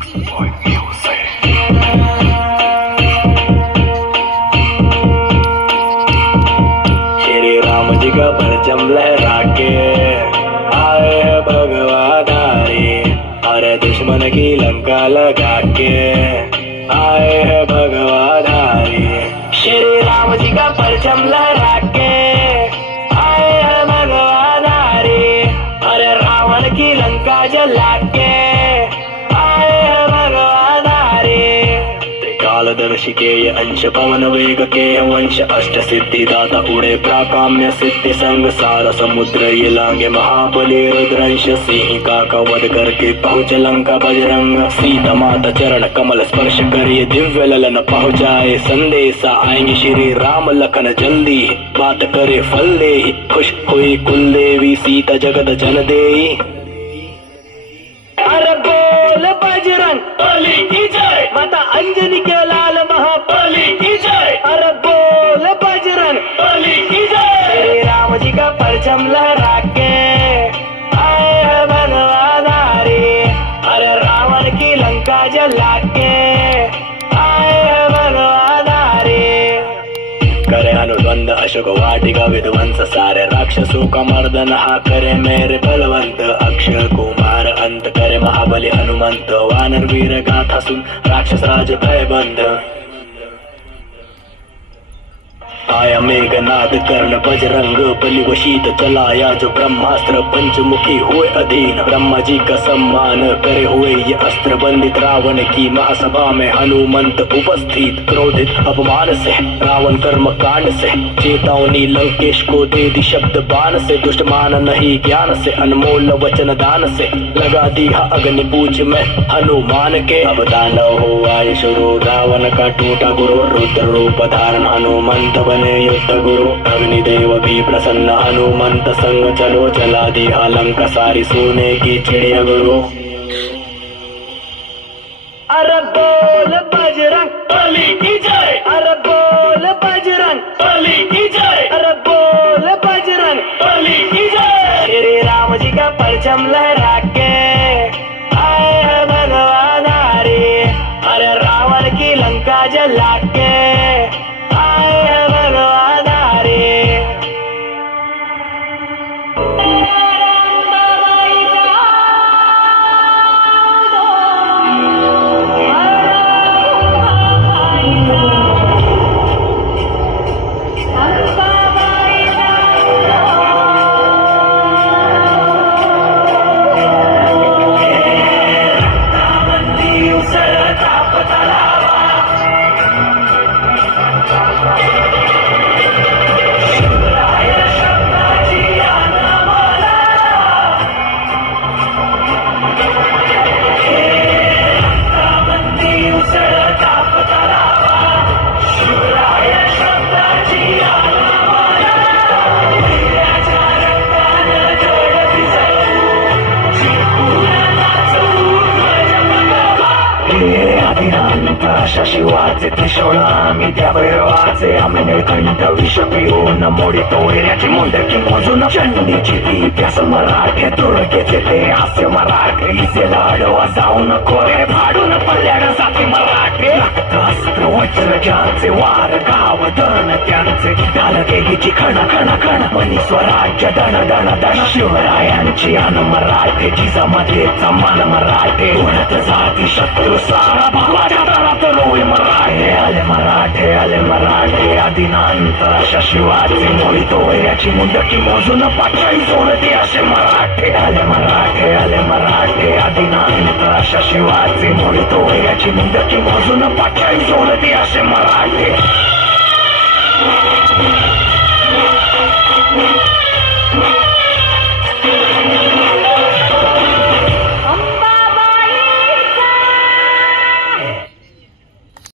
श्री राम जी का परचम लहरा के आए हैं भगवाधारी, अरे दुश्मन की लंका लगा के आए हैं भगवाधारी। श्री राम जी का परचम लहरा के आए हैं भगवाधारी, अरे रावण की लंका जला के आए हैं भगवाधारी। त्रिकालदर्शी के ये अंश पवन वेग के वंश अष्ट सिद्धि दाता उड़े प्राकाम्य सिद्धि संग सारा समुद्र ये लांगे महाबली रुद्रंश। सिंह का वध करके पहुँच लंका बजरंग, सीता माता चरण कमल स्पर्श करिए दिव्य ललन पहुँचाए संदेशा। आएंगे श्री राम लखन जल्दी, बात करे फल दे, खुश हुई कुल देवी सीता जगत जन देई। अरे बोल बजरंग बली की जय, माता अंजनी के लाल महाबली की जय। अरे बोल बजरंग बली की जय। श्री राम जी का परचम लहरा के आए हैं भगवाधारी, अरे रावण की लंका जला के आए हैं भगवाधारी। करे अनुद्वंद अशोक वाटिका विध्वंस, सारे राक्षसों का मर्दन हा करे मेरे बलवंत। अक्षय कुमार अंत करे महाबली हनुमंत, वानर वीर गाथा सुन राक्षस राज भय बंद। आया मेघनाद कर्ण बजरंग बलि वशीत चलाया जो ब्रह्मास्त्र, पंचमुखी हुए अधीन ब्रह्मा जी का सम्मान करे हुए ये अस्त्र बंदित। रावण की महासभा में हनुमंत उपस्थित, क्रोधित अपमान से रावण कर्म कांड से चेतावनी लंकेश को दे दी शब्द बाण से। दुष्ट मान नहीं ज्ञान से अनमोल वचन दान से, लगा दी अग्नि पूज में हनुमान के। अब दानव हुआ शुरू रावण का टूटा गुरु, रुद्र रूप धारण हनुमंत बने युद्ध गुरु। अग्निदेव भी प्रसन्न हनुमंत संग चलो, चला दी लंका सारी सोने की चिड़िया गुरु। अरे बोल बजरंग बली की जय, अरे बोल बजरंग बली की जय, अरे बोल बजरंग बली की जय। श्री राम जी का परचम लहरा के आए हैं भगवाधारी, अरे रावण की लंका जला के आए हैं भगवाधारी। शशिवाचे त्रिशूळ आम्ही त्या भैरवाचे, आम्ही निळकंठ विष पिऊन मोडितो वैऱ्याची मुंडकी मोजून। चंडीची ती प्यास मराठे तुळकेचे ते हास्य मराठे, इसे लाडवा जाऊन कोरे फाडून पडल्याड साथी मराठे। अस्त्र वज्र ज्यांचे वार गाव दण त्यांचे, घालकेची खण खण खण मनी स्वराज्य दण दण दण। शिवरायांची अन मराठे, जिजामातेचा मान मराठे, उडत जाती शत्रू सारा भावाच्या तळात रोय मराठे। आले मराठे आले मराठे आदिनांत अशा शिवाचे, मोडितो वैऱ्याची मुंडकी मोजून पाठळी सोडते असे मराठे। आले मराठे आदिनांत अशा शिवाचे, मोडितो वैऱ्याची मुंडकी मोजून पाठळी सोडते असे मराठे।